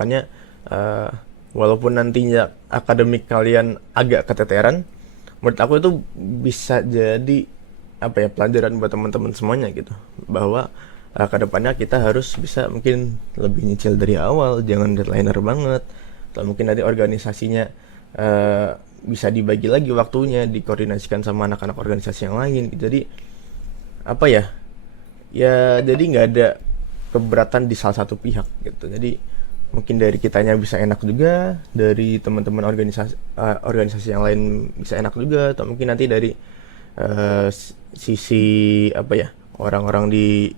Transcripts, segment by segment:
Makanya uh, walaupun nantinya akademik kalian agak keteteran, menurut aku itu bisa jadi apa ya, pelajaran buat teman-teman semuanya gitu, bahwa kedepannya kita harus bisa mungkin lebih nyicil dari awal, jangan deadlineer banget, atau mungkin nanti organisasinya uh, bisa dibagi lagi waktunya, dikoordinasikan sama anak-anak organisasi yang lain gitu. Jadi apa ya, ya jadi nggak ada keberatan di salah satu pihak gitu. Jadi mungkin dari kitanya bisa enak juga, dari teman-teman organisasi yang lain bisa enak juga, atau mungkin nanti dari sisi apa ya, orang-orang di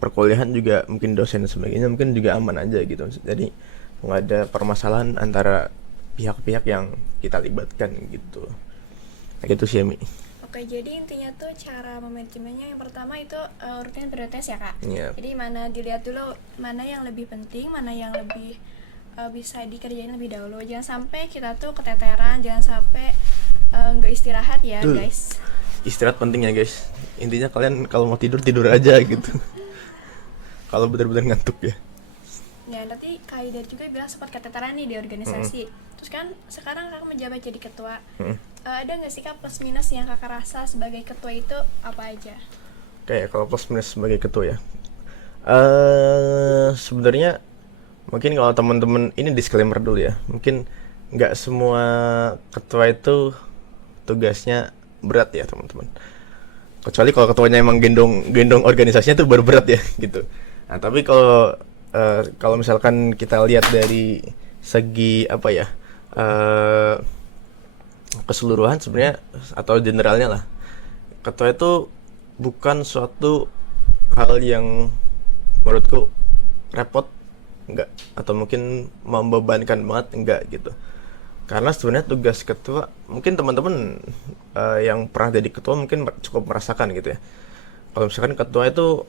perkuliahan juga, mungkin dosen dan sebagainya mungkin juga aman aja gitu. Jadi nggak ada permasalahan antara pihak-pihak yang kita libatkan gitu. Kayak gitu sih, Mi. Oke, jadi intinya tuh cara memanajemennya yang pertama itu urutin prioritas ya kak. Iya. Jadi mana dilihat dulu mana yang lebih penting, mana yang lebih bisa dikerjain lebih dahulu. Jangan sampai kita tuh keteteran, jangan sampai nggak istirahat ya Tuh, guys. istirahat penting ya guys. Intinya kalian kalau mau tidur tidur aja gitu. Kalau benar-benar ngantuk ya. Ya nanti Kak Hidar juga bilang sempat keteteran nih di organisasi. Terus kan sekarang kakak menjabat jadi ketua. Ada nggak sih kak plus minus yang kakak rasa sebagai ketua itu apa aja? Kayak kalau plus minus sebagai ketua ya. Sebenarnya mungkin kalau teman-teman, ini disclaimer dulu ya. Mungkin nggak semua ketua itu tugasnya berat ya teman-teman. Kecuali kalau ketuanya emang gendong organisasinya tuh baru berat ya gitu. Nah tapi kalau misalkan kita lihat dari segi apa ya, keseluruhan sebenarnya atau generalnya lah, ketua itu bukan suatu hal yang menurutku repot, enggak, atau mungkin membebankan banget, enggak gitu. Karena sebenarnya tugas ketua, mungkin teman-teman yang pernah jadi ketua mungkin cukup merasakan gitu ya. Kalau misalkan ketua itu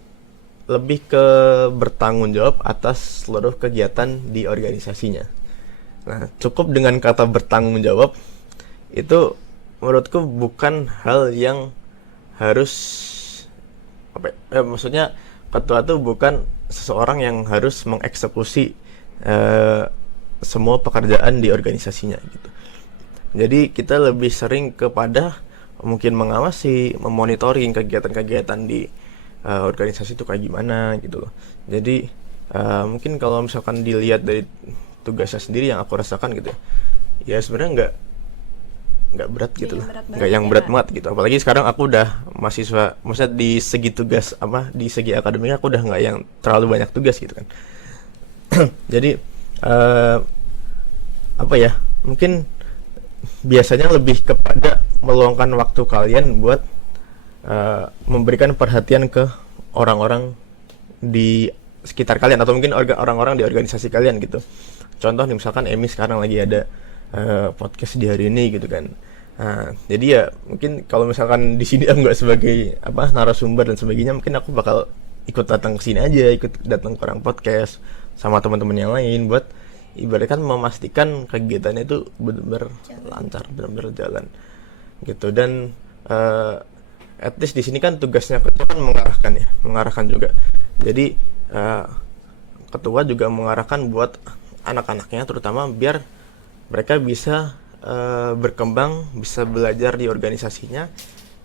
lebih ke bertanggung jawab atas seluruh kegiatan di organisasinya. Nah, cukup dengan kata bertanggung jawab itu menurutku bukan hal yang harus apa ya, maksudnya ketua itu bukan seseorang yang harus mengeksekusi eh, semua pekerjaan di organisasinya gitu. Jadi kita lebih sering kepada mungkin mengawasi, memonitoring kegiatan-kegiatan di organisasi itu kayak gimana gitu loh. Jadi mungkin kalau misalkan dilihat dari tugasnya sendiri yang aku rasakan gitu ya, ya sebenarnya nggak berat gitu loh, nggak yang berat banget gitu. Apalagi sekarang aku udah mahasiswa, maksudnya di segi tugas apa, di segi akademiknya aku udah nggak yang terlalu banyak tugas gitu kan. Jadi apa ya, mungkin biasanya lebih kepada meluangkan waktu kalian buat memberikan perhatian ke orang-orang di sekitar kalian, atau mungkin orang-orang di organisasi kalian gitu. Contoh nih, misalkan Emi sekarang lagi ada podcast di hari ini gitu kan. Nah, jadi ya mungkin kalau misalkan di sini aku nggak sebagai apa narasumber dan sebagainya, mungkin aku bakal ikut datang ke sini aja, ikut datang ke orang podcast sama teman-teman yang lain buat ibaratkan memastikan kegiatannya itu benar-benar lancar, benar-benar jalan gitu. Dan at least di sini kan tugasnya ketua kan mengarahkan ya, mengarahkan juga. Jadi ketua juga mengarahkan buat anak-anaknya terutama biar mereka bisa berkembang, bisa belajar di organisasinya,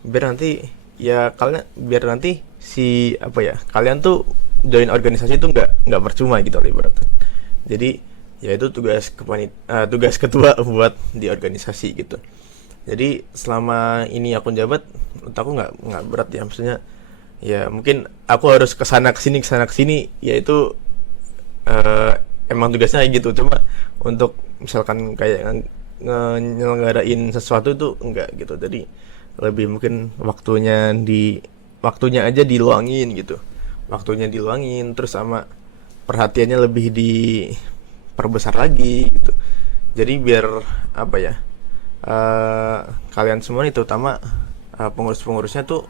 biar nanti ya kalian, biar nanti si apa ya, kalian tuh join organisasi itu nggak percuma gitu ibaratnya. Jadi ya itu tugas ketua buat di organisasi gitu. Jadi selama ini aku jabat, menurut aku nggak berat ya, maksudnya ya mungkin aku harus kesana kesini ya itu emang tugasnya kayak gitu. Cuma untuk misalkan kayak nyelenggarain sesuatu itu enggak gitu. Jadi lebih mungkin waktunya aja diluangin gitu, waktunya diluangin, terus sama perhatiannya lebih diperbesar lagi gitu. Jadi biar apa ya, kalian semua nih terutama pengurus-pengurusnya tuh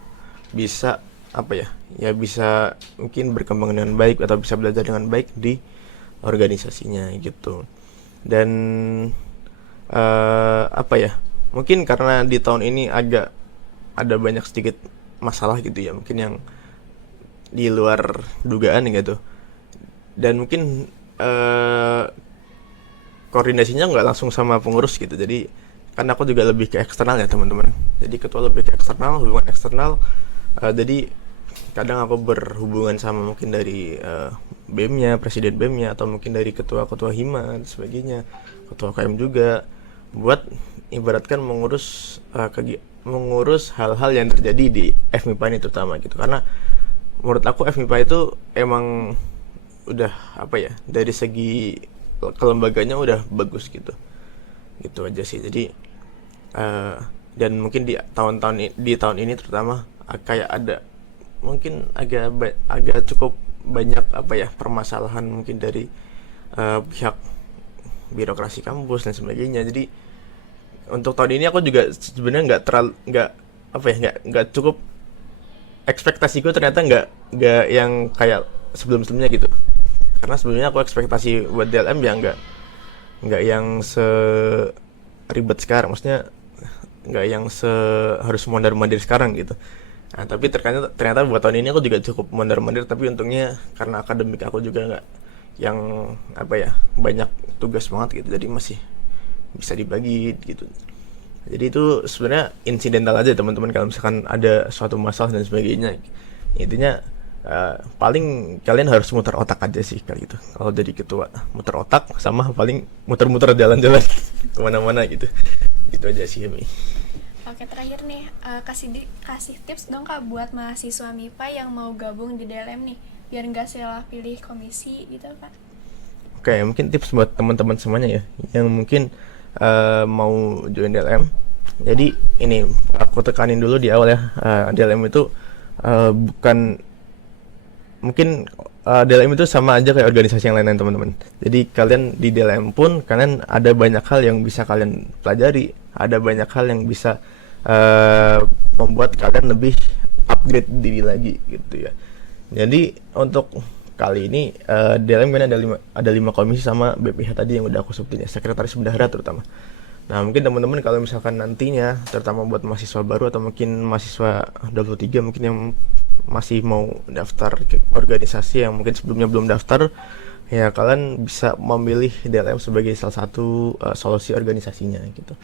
bisa apa ya, ya bisa mungkin berkembang dengan baik atau bisa belajar dengan baik di organisasinya gitu. Dan apa ya, mungkin karena di tahun ini agak ada banyak sedikit masalah gitu ya, mungkin yang di luar dugaan gitu. Dan mungkin eh koordinasinya nggak langsung sama pengurus gitu. Jadi kan aku juga lebih ke eksternal ya teman-teman. Jadi ketua lebih ke eksternal, hubungan eksternal. Jadi kadang aku berhubungan sama mungkin dari BEM-nya, presiden BEM-nya, atau mungkin dari ketua-ketua hima dan sebagainya, ketua KM juga, buat ibaratkan mengurus hal-hal yang terjadi di FMIPA ini terutama gitu. Karena menurut aku FMIPA itu emang udah apa ya, dari segi kelembaganya udah bagus gitu aja sih. Jadi dan mungkin di tahun ini terutama kayak ada mungkin agak cukup banyak apa ya, permasalahan mungkin dari pihak birokrasi kampus dan sebagainya. Jadi untuk tahun ini aku juga sebenarnya nggak cukup, ekspektasiku ternyata nggak yang kayak sebelumnya gitu. Karena sebelumnya aku ekspektasi buat DLM ya nggak yang seribet sekarang, maksudnya nggak yang harus mondar-mandir sekarang gitu. Nah, tapi ternyata buat tahun ini aku juga cukup mondar-mandir, tapi untungnya karena akademik aku juga nggak yang apa ya, banyak tugas banget gitu, jadi masih bisa dibagi gitu. Jadi itu sebenarnya insidental aja teman-teman, kalau misalkan ada suatu masalah dan sebagainya. Intinya paling kalian harus muter otak aja sih kali gitu. Kalau jadi ketua, muter otak sama paling muter-muter jalan-jalan kemana-mana gitu. Gitu aja sih Mi. Oke, terakhir nih, kasih tips dong Kak buat mahasiswa MIPA yang mau gabung di DLM nih, biar nggak salah pilih komisi gitu Kak. Oke, mungkin tips buat teman-teman semuanya ya, yang mungkin mau join DLM. Jadi ini aku tekanin dulu di awal ya, DLM itu bukan, mungkin DLM itu sama aja kayak organisasi yang lain teman-teman. Jadi kalian di DLM pun kalian ada banyak hal yang bisa kalian pelajari, ada banyak hal yang bisa membuat kalian lebih upgrade diri lagi gitu ya. Jadi untuk kali ini DLM kan ada 5 komisi sama BPH tadi yang udah aku sebutin ya, sekretaris bendahara terutama. Nah mungkin teman-teman kalau misalkan nantinya, terutama buat mahasiswa baru atau mungkin mahasiswa 23 mungkin yang masih mau daftar ke organisasi yang mungkin sebelumnya belum daftar, ya kalian bisa memilih DLM sebagai salah satu solusi organisasinya gitu.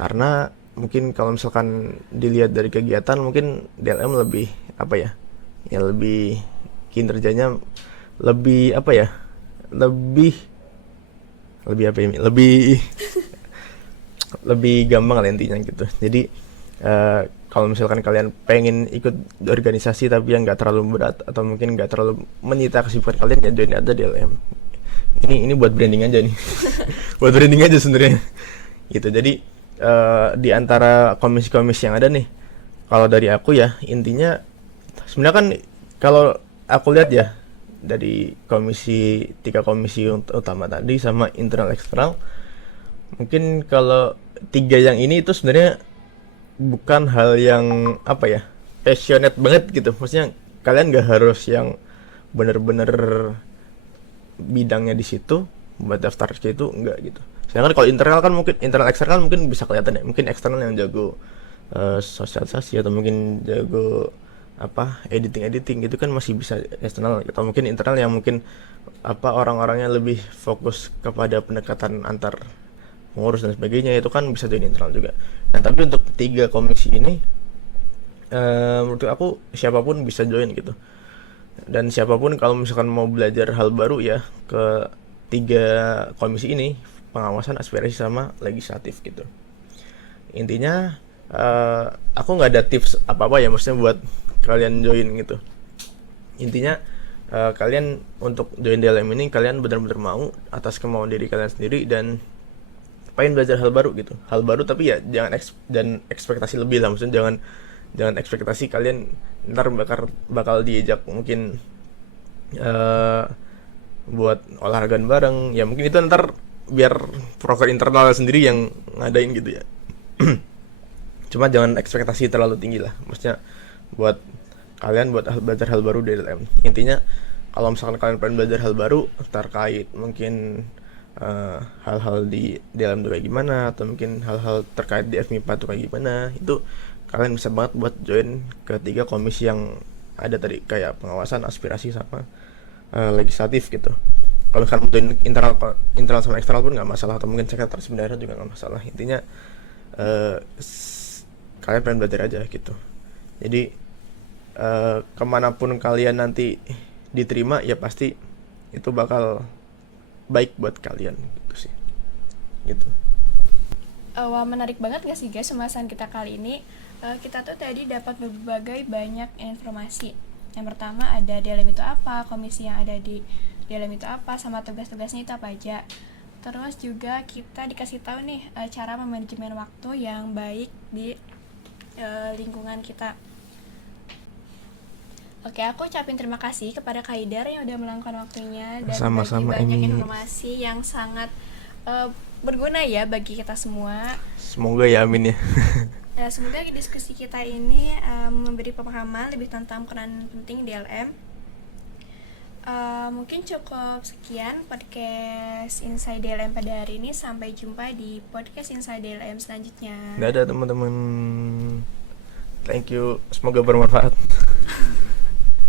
Karena mungkin kalau misalkan dilihat dari kegiatan, mungkin DLM lebih apa ya, ya lebih kinerjanya lebih apa ya, lebih apa ini, lebih gampang lah intinya gitu. Jadi kalau misalkan kalian pengen ikut organisasi tapi yang nggak terlalu berat atau mungkin nggak terlalu menyita kesibukan kalian, ya join aja DLM. Ini buat branding aja nih, buat branding aja sebenarnya gitu. Jadi di antara komisi-komisi yang ada nih, kalau dari aku ya intinya sebenarnya kan kalau aku lihat ya, dari 3 komisi utama tadi sama internal eksternal, mungkin kalau 3 yang ini itu sebenarnya bukan hal yang apa ya, passionate banget gitu. Maksudnya kalian gak harus yang bener-bener bidangnya di situ buat daftar ke itu, enggak gitu. Sedangkan kalau internal kan mungkin, internal eksternal mungkin bisa kelihatan ya, mungkin eksternal yang jago sosialisasi atau mungkin jago apa editing gitu kan masih bisa eksternal, atau mungkin internal yang mungkin apa orang-orangnya lebih fokus kepada pendekatan antar pengurus dan sebagainya, itu kan bisa jadi internal juga. Nah tapi untuk 3 komisi ini menurut aku siapapun bisa join gitu, dan siapapun kalau misalkan mau belajar hal baru ya ke 3 komisi ini, pengawasan, aspirasi sama legislatif gitu. Intinya aku nggak ada tips apa-apa ya, maksudnya buat kalian join gitu. Intinya kalian untuk join DLM ini kalian benar-benar mau atas kemauan diri kalian sendiri dan pengen belajar hal baru gitu, hal baru. Tapi ya jangan ekspektasi lebih lah, maksudnya jangan ekspektasi kalian ntar bakal diajak mungkin buat olahraga bareng ya, mungkin itu ntar biar proker internal sendiri yang ngadain gitu ya. Cuma jangan ekspektasi terlalu tinggi lah, maksudnya buat kalian belajar hal baru dari DLM. Intinya kalau misalkan kalian pengen belajar hal baru terkait mungkin hal-hal di DLM itu kayak gimana, atau mungkin hal-hal terkait di FMIPA itu kayak gimana, itu kalian bisa banget buat join ke 3 komisi yang ada tadi, kayak pengawasan, aspirasi sama legislatif gitu. Kalau kan butuh internal sama eksternal pun nggak masalah, atau mungkin sekretaris bendahara juga nggak masalah. Intinya kalian pengen belajar aja gitu. Jadi kemanapun kalian nanti diterima ya pasti itu bakal baik buat kalian gitu sih. Gitu. Wah, menarik banget gak sih guys pembahasan kita kali ini. Kita tuh tadi dapat berbagai banyak informasi. Yang pertama ada DLM itu apa, komisi yang ada di DLM itu apa, sama tugas-tugasnya itu apa aja. Terus juga kita dikasih tahu nih cara manajemen waktu yang baik di lingkungan kita. Oke, aku ucapin terima kasih kepada Kak Haidar yang udah meluangkan waktunya dan Sama-sama, bagi banyak Emi. informasi yang sangat berguna ya bagi kita semua. Semoga ya, amin ya. Nah, semoga diskusi kita ini memberi pemahaman lebih tentang peran penting DLM. Mungkin cukup sekian podcast Inside DLM pada hari ini. Sampai jumpa di podcast Inside DLM selanjutnya. Dadah teman-teman. Thank you. Semoga bermanfaat.